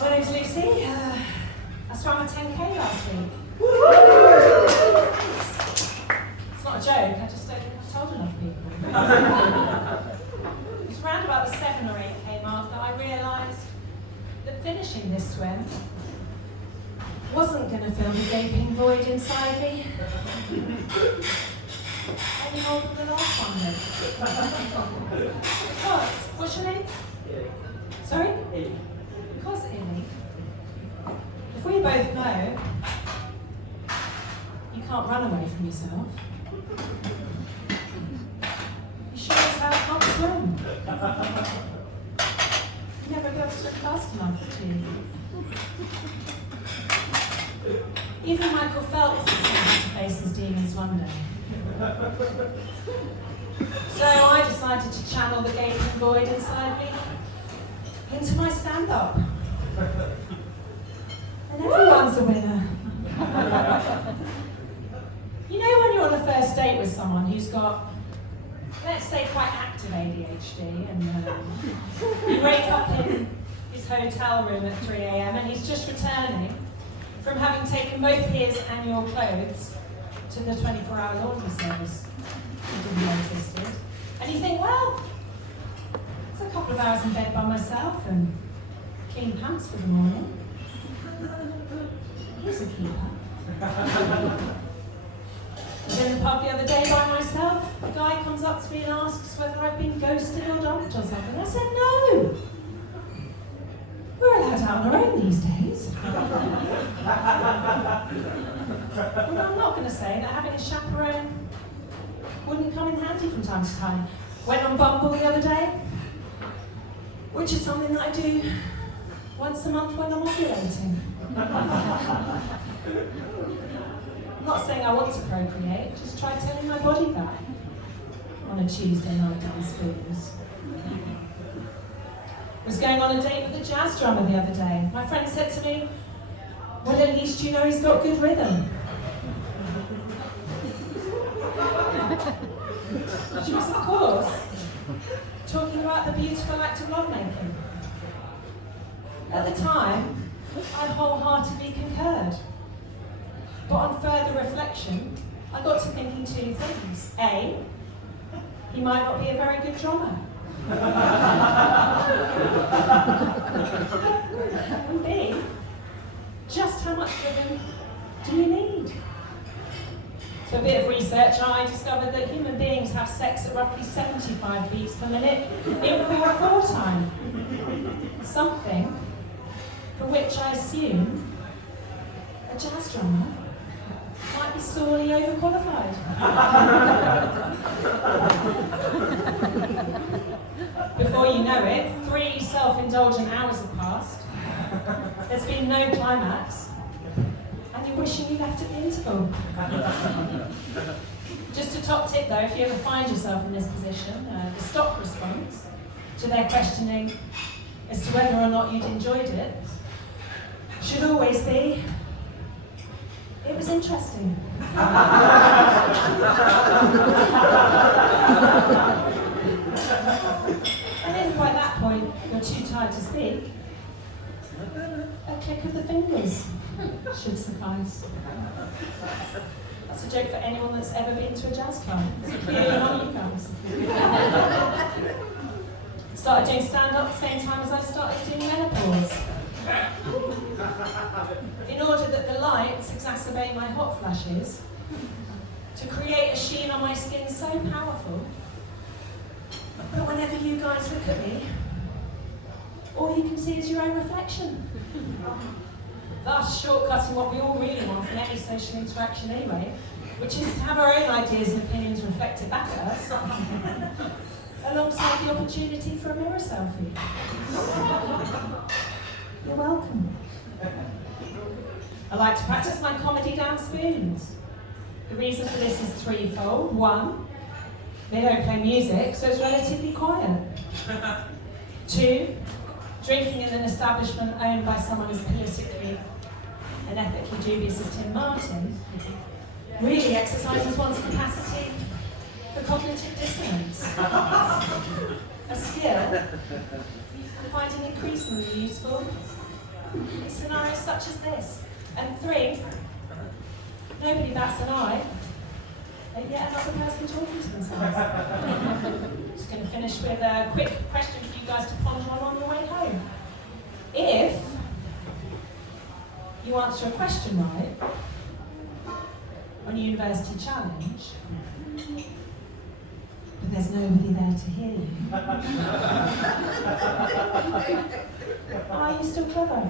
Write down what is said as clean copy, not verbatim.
My name's Lucy. I swam a 10K last week. It's not a joke, I just don't think I've told enough people. It was around about the 7 or 8K mark that I realised that finishing this swim wasn't going to fill the gaping void inside me. Any more than the last one did. What? What's your name? Sorry? Because Illy. If we both know you can't run away from yourself, you sure as hell can't swim. You never go to swim fast enough, do you? Even Michael Phelps is going to face his demons one day. So I decided to channel the gaping void inside me into my stand-up. And everyone's a winner. You know when you're on a first date with someone who's got, let's say, quite active ADHD, and you wake up in his hotel room at 3 a.m. and he's just returning from having taken both his and your clothes to the 24-hour laundry service you didn't notice it. And you think, well, it's a couple of hours in bed by myself and clean pants for the morning. Here's a keeper. I was in the pub the other day by myself. A guy comes up to me and asks whether I've been ghosted or dumped or something. I said, no. We're allowed out on our own these days. Well, I'm not going to say that having a chaperone wouldn't come in handy from time to time. Went on Bumble the other day, which is something that I do once a month when I'm ovulating. I'm not saying I want to procreate, just try turning my body back on a Tuesday night down Spoons. I was going on a date with a jazz drummer the other day. My friend said to me, well, at least you know he's got good rhythm. She was, of course, talking about the beautiful act of lovemaking. At the time, I wholeheartedly concurred. But on further reflection, I got to thinking two things. A, he might not be a very good drummer. And B, just how much rhythm do you need? So a bit of research, I discovered that human beings have sex at roughly 75 beats per minute in 4/4 time. Something for which I assume a jazz drummer might be sorely overqualified. Before you know it, 3 self-indulgent hours have passed. There's been no climax, and you're wishing you left at the interval. Just a top tip though, if you ever find yourself in this position, the stock response to their questioning as to whether or not you'd enjoyed it should always be, it was interesting. And if by that point you're too tired to speak, a click of the fingers should suffice. That's a joke for anyone that's ever been to a jazz club. It's purely on you guys. Started doing stand-up at the same time as I started doing menopause. In order that the lights exacerbate my hot flashes, to create a sheen on my skin so powerful that whenever you guys look at me, all you can see is your own reflection. Thus shortcutting what we all really want from any social interaction anyway, which is to have our own ideas and opinions reflected back at us, alongside the opportunity for a mirror selfie. You're welcome. I like to practice my comedy down Spoons. The reason for this is threefold. 1, they don't play music, so it's relatively quiet. 2, drinking in an establishment owned by someone as politically and ethically dubious as Tim Martin really exercises one's capacity for cognitive dissonance. A skill I'm finding increasingly useful scenarios such as this. And 3, nobody bats an eye at yet another person talking to themselves. Just going to finish with a quick question for you guys to ponder on your way home. If you answer a question right on a university challenge, but there's nobody there to hear you, are you still clever?